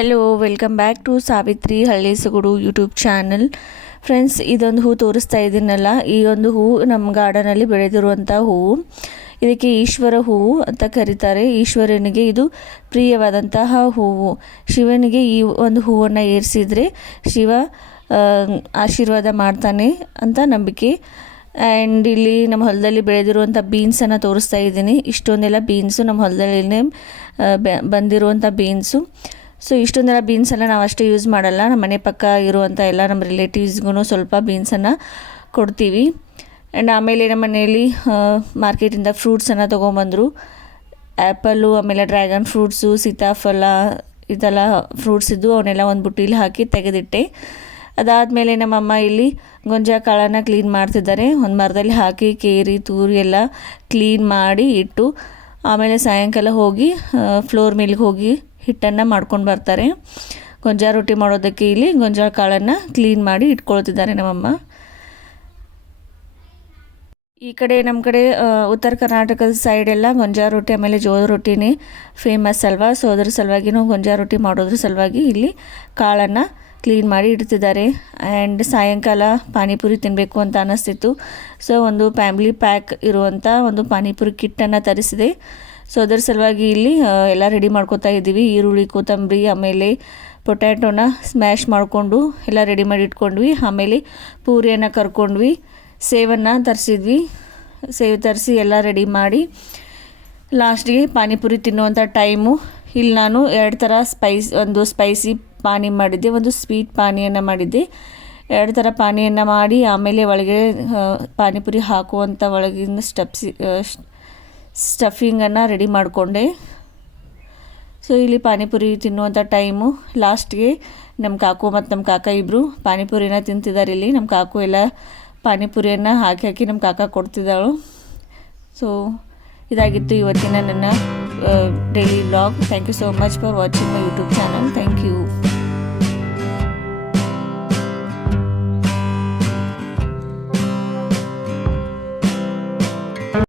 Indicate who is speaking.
Speaker 1: Hello welcome back to Savitri Halli YouTube channel friends ಇದೊಂದು ಹೂ ತೋರಿಸ್ತಾ ಇದ್ದೀನಲ್ಲ, ಈ ಒಂದು ಹೂ ನಮ್ಮ ಗಾರ್ಡನಲ್ಲಿ ಬೆಳೆದಿರುವಂಥ ಹೂವು ಇದಕ್ಕೆ ಈಶ್ವರ ಹೂವು ಅಂತ ಕರೀತಾರೆ. ಈಶ್ವರನಿಗೆ ಇದು ಪ್ರಿಯವಾದಂತಹ ಹೂವು ಶಿವನಿಗೆ ಈ ಒಂದು ಹೂವನ್ನು ಏರಿಸಿದರೆ ಶಿವ ಆಶೀರ್ವಾದ ಮಾಡ್ತಾನೆ ಅಂತ ನಂಬಿಕೆ. ಆ್ಯಂಡ್ ಇಲ್ಲಿ ನಮ್ಮ ಹೊಲದಲ್ಲಿ ಬೆಳೆದಿರುವಂಥ ಬೀನ್ಸನ್ನು ತೋರಿಸ್ತಾ ಇದ್ದೀನಿ. ಇಷ್ಟೊಂದೆಲ್ಲ ಬೀನ್ಸು ನಮ್ಮ ಹೊಲದಲ್ಲಿ ಬಂದಿರುವಂಥ ಬೀನ್ಸು ಸೊ ಇಷ್ಟೊಂದೆಲ್ಲ ಬೀನ್ಸನ್ನು ನಾವು ಅಷ್ಟೇ ಯೂಸ್ ಮಾಡಲ್ಲ. ನಮ್ಮ ಮನೆ ಪಕ್ಕ ಇರುವಂಥ ಎಲ್ಲ ನಮ್ಮ ರಿಲೇಟಿವ್ಸ್ಗೂ ಸ್ವಲ್ಪ ಬೀನ್ಸನ್ನು ಕೊಡ್ತೀವಿ. ಆ್ಯಂಡ್ ಆಮೇಲೆ ನಮ್ಮ ಮನೆಯಲ್ಲಿ ಮಾರ್ಕೆಟಿಂದ ಫ್ರೂಟ್ಸನ್ನು ತೊಗೊಂಬಂದರು. ಆ್ಯಪಲ್ಲು ಆಮೇಲೆ ಡ್ರ್ಯಾಗನ್ ಫ್ರೂಟ್ಸು ಸೀತಾಫಲ, ಇದೆಲ್ಲ ಫ್ರೂಟ್ಸ್ ಇದ್ದು ಅವನ್ನೆಲ್ಲ ಒಂದು ಬುಟ್ಟಿಲಿ ಹಾಕಿ ತೆಗೆದಿಟ್ಟೆ. ಅದಾದಮೇಲೆ ನಮ್ಮಮ್ಮ ಇಲ್ಲಿ ಗೊಂಜಾ ಕಾಳನ್ನು ಕ್ಲೀನ್ ಮಾಡ್ತಿದ್ದಾರೆ. ಒಂದು ಮರದಲ್ಲಿ ಹಾಕಿ ಕೇರಿ, ತೂರಿ ಎಲ್ಲ ಕ್ಲೀನ್ ಮಾಡಿ ಇಟ್ಟು, ಆಮೇಲೆ ಸಾಯಂಕಾಲ ಹೋಗಿ ಫ್ಲೋರ್ ಮಿಲ್ಗೆ ಹೋಗಿ ಹಿಟ್ಟನ್ನು ಮಾಡ್ಕೊಂಡು ಬರ್ತಾರೆ. ಗೊಂಜಾ ರೊಟ್ಟಿ ಮಾಡೋದಕ್ಕೆ ಇಲ್ಲಿ ಗೊಂಜಾಳ ಕಾಳನ್ನು ಕ್ಲೀನ್ ಮಾಡಿ ಇಟ್ಕೊಳ್ತಿದ್ದಾರೆ ನಮ್ಮಮ್ಮ. ಈ ಕಡೆ ನಮ್ಮ ಕಡೆ ಉತ್ತರ ಕರ್ನಾಟಕದ ಸೈಡ್ ಎಲ್ಲ ಗೊಂಜಾ ರೊಟ್ಟಿ, ಆಮೇಲೆ ಜೋಳ ರೊಟ್ಟಿನೇ ಫೇಮಸ್ ಅಲ್ವಾ? ಸೊ ಅದ್ರ ಸಲುವಾಗಿನೂ ಗೊಂಜಾ ರೊಟ್ಟಿ ಮಾಡೋದ್ರ ಸಲುವಾಗಿ ಇಲ್ಲಿ ಕಾಳನ್ನು ಕ್ಲೀನ್ ಮಾಡಿ ಇಡ್ತಿದ್ದಾರೆ. ಆ್ಯಂಡ್ ಸಾಯಂಕಾಲ ಪಾನಿಪುರಿ ತಿನ್ನಬೇಕು ಅಂತ ಅನ್ನಿಸ್ತಿತ್ತು ಸೊ ಒಂದು ಫ್ಯಾಮ್ಲಿ ಪ್ಯಾಕ್ ಇರುವಂಥ ಒಂದು ಪಾನಿಪುರಿ ಕಿಟ್ಟನ್ನು ತರಿಸಿದೆ. ಸೊ ಅದರ ಸಲುವಾಗಿ ಇಲ್ಲಿ ಎಲ್ಲ ರೆಡಿ ಮಾಡ್ಕೊತಾ ಇದ್ದೀವಿ. ಈರುಳ್ಳಿ, ಕೊತ್ತಂಬರಿ, ಆಮೇಲೆ ಪೊಟ್ಯಾಟೋನ ಸ್ಮ್ಯಾಶ್ ಮಾಡಿಕೊಂಡು ಎಲ್ಲ ರೆಡಿ ಮಾಡಿ ಇಟ್ಕೊಂಡ್ವಿ. ಆಮೇಲೆ ಪೂರಿಯನ್ನು ಕರ್ಕೊಂಡ್ವಿ. ಸೇವನ್ನು ತರಿಸಿದ್ವಿ. ಸೇವ್ ತರಿಸಿ ಎಲ್ಲ ರೆಡಿ ಮಾಡಿ ಲಾಸ್ಟಿಗೆ ಪಾನಿಪುರಿ ತಿನ್ನುವಂಥ ಟೈಮು ಇಲ್ಲಿ ನಾನು ಎರಡು ಥರ ಸ್ಪೈಸ್ ಒಂದು ಸ್ಪೈಸಿ ಪಾನಿ ಮಾಡಿದ್ದೆ, ಒಂದು ಸ್ವೀಟ್ ಪಾನಿಯನ್ನು ಮಾಡಿದ್ದೆ. ಎರಡು ಥರ ಪಾನಿಯನ್ನು ಮಾಡಿ ಆಮೇಲೆ ಒಳಗೆ ಪಾನಿಪುರಿ ಹಾಕುವಂಥ ಒಳಗಿನ ಸ್ಟೆಪ್ಸಿ ಸ್ಟಫಿಂಗನ್ನು ರೆಡಿ ಮಾಡಿಕೊಂಡೆ. ಸೊ ಇಲ್ಲಿ ಪಾನಿಪುರಿ ತಿನ್ನುವಂಥ ಟೈಮು ಲಾಸ್ಟ್ಗೆ ನಮ್ಮ ಕಾಕು ಮತ್ತು ನಮ್ಮ ಕಾಕ ಇಬ್ಬರು ಪಾನಿಪುರಿನ ತಿಂತಿದ್ದಾರೆ ಇಲ್ಲಿ. ನಮ್ಮ ಕಾಕು ಎಲ್ಲ ಪಾನಿಪುರಿಯನ್ನು ಹಾಕಿ ಹಾಕಿ ನಮ್ಮ ಕಾಕ ಕೊಡ್ತಿದ್ದಾಳು. ಸೊ ಇದಾಗಿತ್ತು ಇವತ್ತಿನ ನನ್ನ daily blog thank you so much for watching my YouTube channel thank you